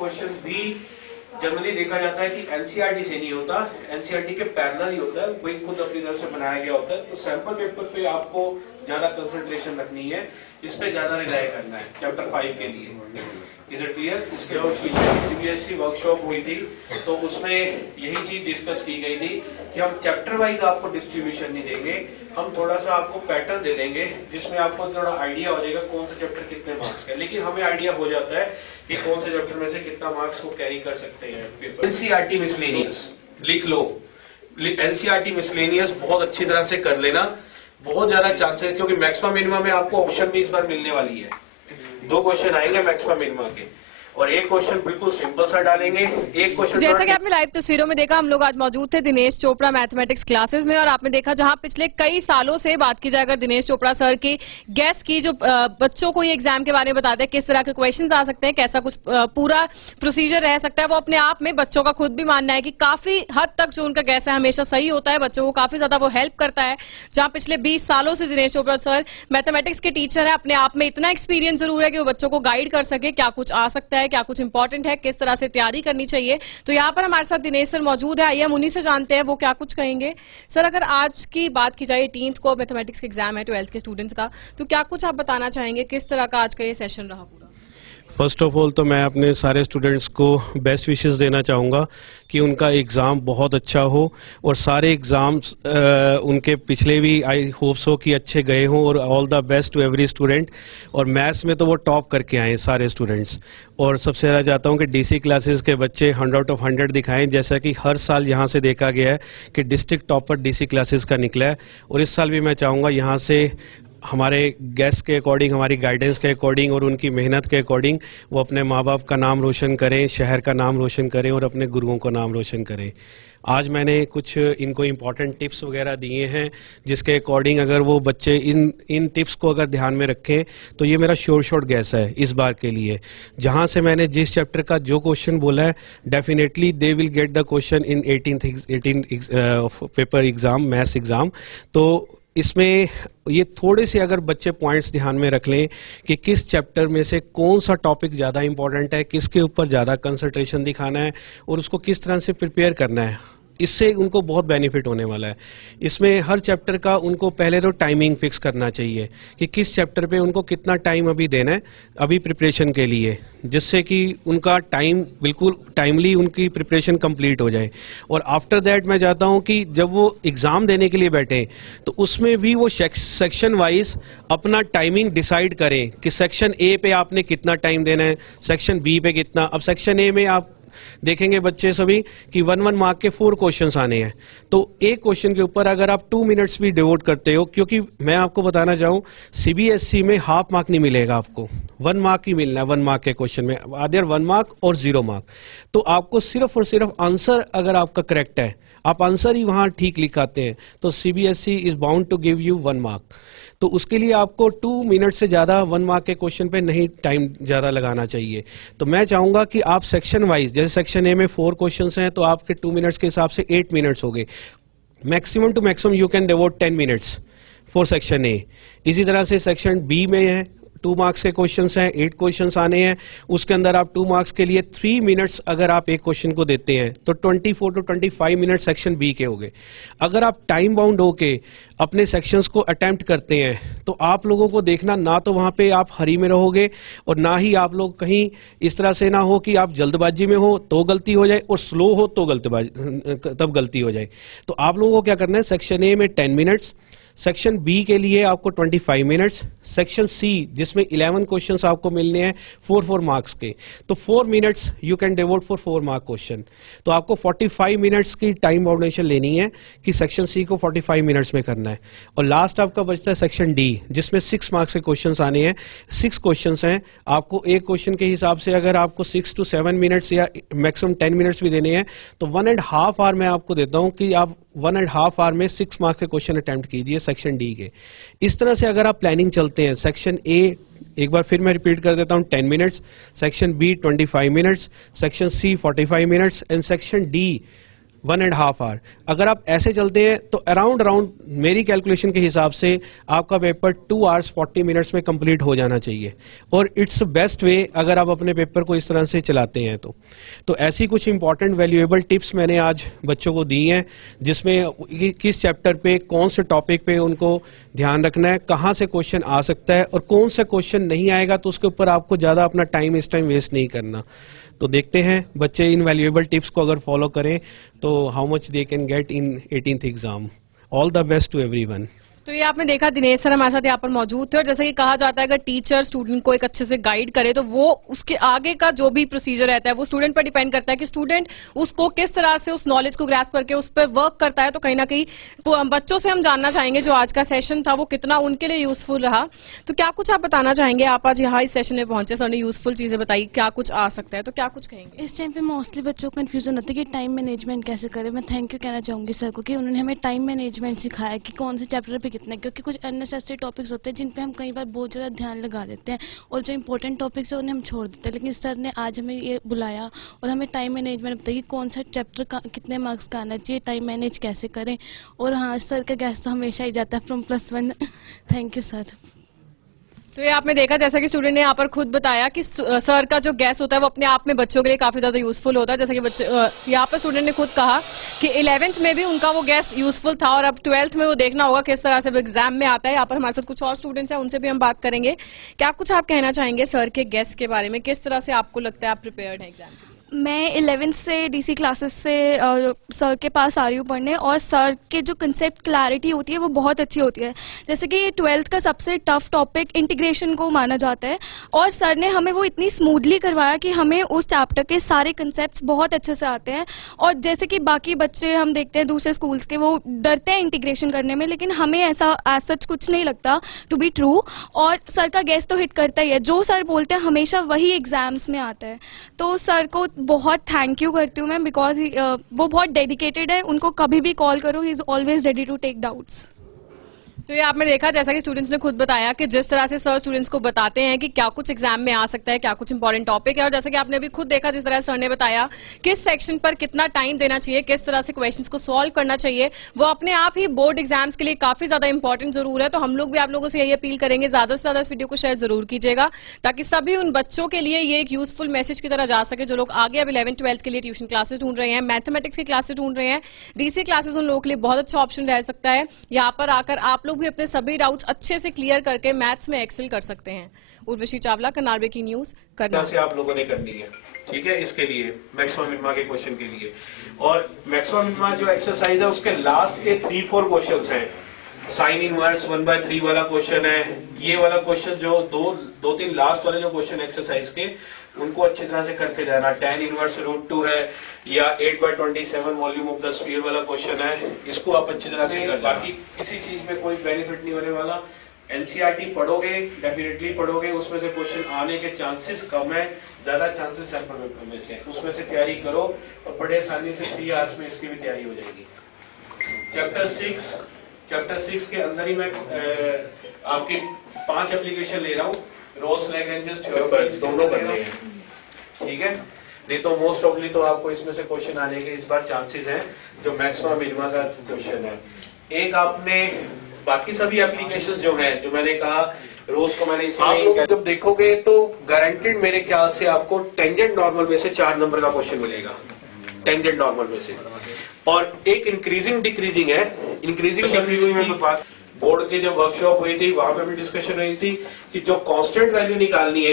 Question भी generally देखा जाता है कि एनसीईआरटी से नहीं होता, एनसीईआरटी के पैरेलल ही होता है, कोई खुद अपनी तरफ से बनाया गया होता है। तो सैंपल पेपर पे आपको ज्यादा कंसंट्रेशन रखनी है, इस पे ज्यादा रिलाय करना है चैप्टर 5 के लिए। Is it clear? इसके और सीबीएसई वर्कशॉप हुई थी तो उसमें यही चीज डिस्कस की गई थी कि हम चैप्टर वाइज आपको डिस्ट्रीब्यूशन नहीं देंगे, हम थोड़ा सा आपको पैटर्न दे देंगे जिसमें आपको थोड़ा आइडिया हो जाएगा कौन सा चैप्टर कितने मार्क्स का। लेकिन हमें आइडिया हो जाता है कि कौन से चैप्टर में से कितना मार्क्स को कैरी कर सकते हैं पेपर। एनसीईआरटी मिसलेनियस लिख लो, एनसीईआरटी मिसलेनियस बहुत अच्छी तरह से कर लेना, बहुत ज्यादा चांसेस, क्योंकि मैक्सिमम मिनिमम में आपको ऑप्शन भी इस बार मिलने वाली है। 2 क्वेश्चन आएंगे मैक्सिमम मिनिमम के और एक क्वेश्चन बिल्कुल सिंपल सा डालेंगे, एक क्वेश्चन। जैसा कि आपने लाइव तस्वीरों में देखा, हम लोग आज मौजूद थे दिनेश चोपड़ा मैथमेटिक्स क्लासेस में, और आपने देखा जहां पिछले कई सालों से, बात की जाए अगर दिनेश चोपड़ा सर की गैस की, जो बच्चों को ये एग्जाम के बारे में बताते हैं किस तरह के क्वेश्चंस आ सकते हैं, कैसा कुछ पूरा प्रोसीजर रह सकता है, वो अपने आप में बच्चों का खुद भी मानना है कि काफी हद तक जो उनका गैस है हमेशा सही होता है, बच्चों को काफी ज्यादा वो हेल्प करता है। जहां पिछले 20 सालों से दिनेश चोपड़ा सर मैथमेटिक्स के टीचर है, अपने आप में इतना एक्सपीरियंस जरूर है कि वो बच्चों को गाइड कर सके, क्या कुछ आ सकता है, क्या कुछ इंपॉर्टेंट है, किस तरह से तैयारी करनी चाहिए। तो यहाँ पर हमारे साथ दिनेश सर मौजूद है, आइए हम उन्हीं से जानते हैं वो क्या कुछ कहेंगे। सर, अगर आज की बात की जाए 18th को मैथमेटिक्स का एग्जाम है 12th के स्टूडेंट्स का, तो क्या कुछ आप बताना चाहेंगे, किस तरह का आज का ये सेशन रहा पूरा? फर्स्ट ऑफ ऑल तो मैं अपने सारे स्टूडेंट्स को बेस्ट विशेस देना चाहूँगा कि उनका एग्ज़ाम बहुत अच्छा हो और सारे एग्ज़ाम्स उनके पिछले भी आई होप्स हो कि अच्छे गए हों, और all the best to every student. और मैथ्स में तो वो टॉप करके आए सारे स्टूडेंट्स, और सबसे ज़्यादा चाहता हूँ कि डीसी क्लासेस के बच्चे 100 आउट ऑफ 100 दिखाएं, जैसा कि हर साल यहाँ से देखा गया है कि डिस्ट्रिक्ट टॉपर डीसी क्लासेस का निकला है। और इस साल भी मैं चाहूँगा यहाँ से हमारे गेस्ट के अकॉर्डिंग, हमारी गाइडेंस के अकॉर्डिंग और उनकी मेहनत के अकॉर्डिंग वो अपने माँ बाप का नाम रोशन करें, शहर का नाम रोशन करें और अपने गुरुओं का नाम रोशन करें। आज मैंने कुछ इनको इम्पॉर्टेंट टिप्स वगैरह दिए हैं, जिसके अकॉर्डिंग अगर वो बच्चे इन टिप्स को अगर ध्यान में रखें तो ये मेरा श्योर गैस है इस बार के लिए। जहाँ से मैंने जिस चैप्टर का जो क्वेश्चन बोला है, definitely they will get the question in 18 paper exam, maths exam. तो इसमें ये थोड़े से अगर बच्चे पॉइंट्स ध्यान में रख लें कि किस चैप्टर में से कौन सा टॉपिक ज़्यादा इंपॉर्टेंट है, किसके ऊपर ज़्यादा कंसंट्रेशन दिखाना है और उसको किस तरह से प्रिपेयर करना है, इससे उनको बहुत बेनिफिट होने वाला है। इसमें हर चैप्टर का उनको पहले तो टाइमिंग फिक्स करना चाहिए कि किस चैप्टर पे उनको कितना टाइम अभी देना है अभी प्रिपरेशन के लिए, जिससे कि उनका टाइम बिल्कुल टाइमली उनकी प्रिपरेशन कंप्लीट हो जाए। और आफ्टर दैट मैं चाहता हूं कि जब वो एग्ज़ाम देने के लिए बैठें तो उसमें भी वो सेक्शन वाइज अपना टाइमिंग डिसाइड करें कि सेक्शन ए पे आपने कितना टाइम देना है, सेक्शन बी पे कितना। अब सेक्शन ए में आप देखेंगे बच्चे सभी कि 1 मार्क के 4 क्वेश्चंस आने हैं, तो एक क्वेश्चन के ऊपर अगर आप 2 मिनट्स भी डिवोट करते हो, क्योंकि मैं आपको बताना चाहूँ सीबीएसई में हाफ मार्क नहीं मिलेगा आपको, 1 मार्क ही मिलना है 1 मार्क के क्वेश्चन में, आधर 1 मार्क और 0 मार्क। तो आपको सिर्फ और सिर्फ आंसर अगर आपका करेक्ट है, आप आंसर ही वहां ठीक लिखाते हैं, तो CBSE is bound to give you 1 mark. तो उसके लिए आपको 2 मिनट से ज़्यादा 1 मार्क के क्वेश्चन पे नहीं टाइम ज़्यादा लगाना चाहिए। तो मैं चाहूँगा कि आप सेक्शन वाइज, जैसे सेक्शन ए में 4 क्वेश्चंस हैं तो आपके 2 मिनट्स के हिसाब से 8 मिनट्स हो गए, maximum to maximum you can devote 10 minutes for section A. इसी तरह से सेक्शन बी में है 2 मार्क्स के क्वेश्चंस हैं, 8 क्वेश्चंस आने हैं, उसके अंदर आप 2 मार्क्स के लिए 3 मिनट्स अगर आप एक क्वेश्चन को देते हैं तो 24 to 25 मिनट सेक्शन बी के हो गए। अगर आप टाइम बाउंड होके अपने सेक्शंस को अटेम्प्ट करते हैं तो आप लोगों को देखना, ना तो वहाँ पे आप हरी में रहोगे और ना ही आप लोग कहीं इस तरह से ना हो कि आप जल्दबाजी में हो तो गलती हो जाए और स्लो हो तो तब गलती हो जाए। तो आप लोगों को क्या करना है, सेक्शन ए में 10 मिनट्स, सेक्शन बी के लिए आपको 25 मिनट्स, सेक्शन सी जिसमें 11 क्वेश्चंस आपको मिलने हैं 4 मार्क्स के, तो 4 minutes you can devote for 4 mark question. तो आपको 45 मिनट्स की टाइम बाउंडेशन लेनी है कि सेक्शन सी को 45 मिनट्स में करना है। और लास्ट आपका बचता है सेक्शन डी, जिसमें 6 मार्क्स के क्वेश्चंस आने हैं। 6 क्वेश्चंस हैं, आपको एक क्वेश्चन के हिसाब से अगर आपको 6 to 7 मिनट्स या मैक्सिमम 10 मिनट्स भी देने हैं तो 1.5 आवर मैं आपको देता हूं कि आप 1.5 आवर में 6 मार्क्स के क्वेश्चन अटेम्प्ट कीजिए सेक्शन डी के। इस तरह से अगर आप प्लानिंग चलते हैं, सेक्शन ए एक बार फिर मैं रिपीट कर देता हूं 10 minutes, section B 25 minutes, section C 45 minutes and section D 1.5 hour. अगर आप ऐसे चलते हैं तो अराउंड मेरी कैलकुलेशन के हिसाब से आपका पेपर 2 आवर्स 40 मिनट्स में कंप्लीट हो जाना चाहिए, और इट्स बेस्ट वे अगर आप अपने पेपर को इस तरह से चलाते हैं तो ऐसी कुछ इंपॉर्टेंट वैल्यूएबल टिप्स मैंने आज बच्चों को दी हैं, जिसमें किस चैप्टर पे कौन से टॉपिक पे उनको ध्यान रखना है, कहाँ से क्वेश्चन आ सकता है और कौन सा क्वेश्चन नहीं आएगा तो उसके ऊपर आपको ज़्यादा अपना टाइम इस टाइम वेस्ट नहीं करना। तो देखते हैं बच्चे इन वैल्यूएबल टिप्स को अगर फॉलो करें तो how much they can get in 18th exam. All the best to everyone. तो ये आपने देखा दिनेश सर हमारे साथ यहाँ पर मौजूद थे, और जैसे कि कहा जाता है अगर टीचर स्टूडेंट को एक अच्छे से गाइड करे तो वो उसके आगे का जो भी प्रोसीजर रहता है वो स्टूडेंट पर डिपेंड करता है कि स्टूडेंट उसको किस तरह से उस नॉलेज को ग्रैस्प करके उस पर वर्क करता है। तो कहीं ना कहीं बच्चों से हम जानना चाहेंगे जो आज का सेशन था वो कितना उनके लिए यूजफुल रहा। तो क्या कुछ आप बताना चाहेंगे? आप आज यहाँ इस सेशन में पहुंचे, सर ने यूजफुल चीजें बताई, क्या कुछ आ सकता है, तो क्या कुछ कहेंगे? इस टाइम पे मोस्टली बच्चों को कन्फ्यूजन होता है कि टाइम मैनेजमेंट कैसे करें। मैं थैंक यू कहना चाहूँगी सर को कि उन्होंने हमें टाइम मैनेजमेंट सिखाया कि कौन से चैप्टर पे कितना, क्योंकि कुछ अननेसेसरी टॉपिक्स होते हैं जिन पे हम कई बार बहुत ज़्यादा ध्यान लगा देते हैं और जो इंपॉर्टेंट टॉपिक्स है उन्हें हम छोड़ देते हैं। लेकिन सर ने आज हमें ये बुलाया और हमें टाइम मैनेजमेंट बताया कि कौन सा चैप्टर का कितने मार्क्स का आना चाहिए, टाइम मैनेज कैसे करें। और हाँ, सर का गैस तो हमेशा ही जाता है फ्रॉम +1। Thank you sir. तो ये आपने देखा जैसा कि स्टूडेंट ने यहाँ पर खुद बताया कि सर का जो गैस होता है वो अपने आप में बच्चों के लिए काफी ज्यादा यूजफुल होता है। जैसा कि बच्चे यहाँ पर स्टूडेंट ने खुद कहा कि 11th में भी उनका वो गैस यूजफुल था और अब 12th में वो देखना होगा किस तरह से वो एग्जाम में आता है। यहाँ पर हमारे साथ कुछ और स्टूडेंट्स हैं, उनसे भी हम बात करेंगे। क्या कुछ आप कहना चाहेंगे सर के गैस के बारे में? किस तरह से आपको लगता है आप प्रिपेयर्ड हैं एग्जाम? मैं 11th से डीसी क्लासेस से सर के पास आ रही हूँ पढ़ने, और सर के जो कंसेप्ट क्लैरिटी होती है वो बहुत अच्छी होती है। जैसे कि 12th का सबसे टफ टॉपिक इंटीग्रेशन को माना जाता है, और सर ने हमें वो इतनी स्मूथली करवाया कि हमें उस चैप्टर के सारे कंसेप्ट्स बहुत अच्छे से आते हैं। और जैसे कि बाकी बच्चे हम देखते हैं दूसरे स्कूल्स के, वो डरते हैं इंटीग्रेशन करने में, लेकिन हमें ऐसा एज सच कुछ नहीं लगता टू बी ट्रू। और सर का गेस तो हिट करता ही है, जो सर बोलते हैं हमेशा वही एग्जाम्स में आता है। तो सर को बहुत थैंक यू करती हूँ मैं, बिकॉज वो बहुत डेडिकेटेड है। उनको कभी भी कॉल करो, he is always ready to take doubts. तो ये आपने देखा जैसा कि स्टूडेंट्स ने खुद बताया कि जिस तरह से सर स्टूडेंट्स को बताते हैं कि क्या कुछ एग्जाम में आ सकता है, क्या कुछ इंपॉर्टेंट टॉपिक है, और जैसा कि आपने अभी खुद देखा जिस तरह सर ने बताया किस सेक्शन पर कितना टाइम देना चाहिए, किस तरह से क्वेश्चंस को सॉल्व करना चाहिए, वो अपने आप ही बोर्ड एग्जाम्स के लिए काफी ज्यादा इंपॉर्टेंट जरूर है। तो हम लोग भी आप लोगों से यही अपील करेंगे ज्यादा से ज्यादा इस वीडियो को शेयर जरूर कीजिएगा, ताकि सभी उन बच्चों के लिए ये एक यूजफुल मैसेज की तरह जा सके जो लोग आगे अब 11th 12th के लिए ट्यूशन क्लासेस ढूंढ रहे हैं, मैथमेटिक्स की क्लासेस ढूंढ रहे हैं। डीसी क्लासेस उन लोगों के लिए बहुत अच्छा ऑप्शन रह सकता है। यहाँ पर आकर आप लोग भी अपने सभी डाउट्स अच्छे से क्लियर करके मैथ्स में एक्सेल कर सकते हैं। Urvashi Chawla, Karnal breaking news, Karnal. से आप लोगों ने करनी है, ठीक है, इसके लिए मैक्सिमम मिनिमा के क्वेश्चन के लिए। और मैक्सिमम मिनिमा जो एक्सरसाइज है उसके लास्ट के 3-4 क्वेश्चंस हैं। साइन इनवर्स 1/3 वाला क्वेश्चन है, ये वाला क्वेश्चन जो दो तीन लास्ट वाले जो क्वेश्चन एक्सरसाइज के, उनको अच्छी तरह से करके जाना। tan इनवर्स √2 है, या 8/27 वॉल्यूम ऑफ द स्फीयर वाला क्वेश्चन है, इसको आप अच्छी तरह से कर। बाकी किसी चीज में कोई बेनिफिट नहीं होने वाला। एनसीईआरटी पढ़ोगे, डेफिनेटली पढ़ोगे, उसमें से क्वेश्चन आने के चांसेस कम है, ज्यादा चांसेस सैंपल पेपर में से, उसमें से तैयारी करो और बड़े आसानी से 3 आवर्स में इसकी भी तैयारी हो जाएगी। चैप्टर 6 के अंदर ही मैं आपकी 5 एप्लीकेशन ले रहा हूँ, रोल्स लैग्रेंजेस थ्योरम दोनों करने हैं, ठीक है। नहीं तो मोस्ट ऑफली तो आपको इसमें से क्वेश्चन आने के इस बार चांसेस हैं, जो मैक्सिमम मिनिमा का क्वेश्चन है। एक आपने बाकी सभी एप्लीकेशंस जो हैं, जो मैंने कहा रोज को मैंने इसलिए जब देखोगे तो गारंटेड मेरे ख्याल से आपको टेंजेंट नॉर्मल में से 4 नंबर का क्वेश्चन मिलेगा, टेंजेंट नॉर्मल में से। और एक इंक्रीजिंग डिक्रीजिंग है, इंक्रीजिंग डिक्रीजिंग में बात बोर्ड के जब वर्कशॉप हुई थी वहां पे भी डिस्कशन हुई थी कि जो कांस्टेंट वैल्यू निकालनी है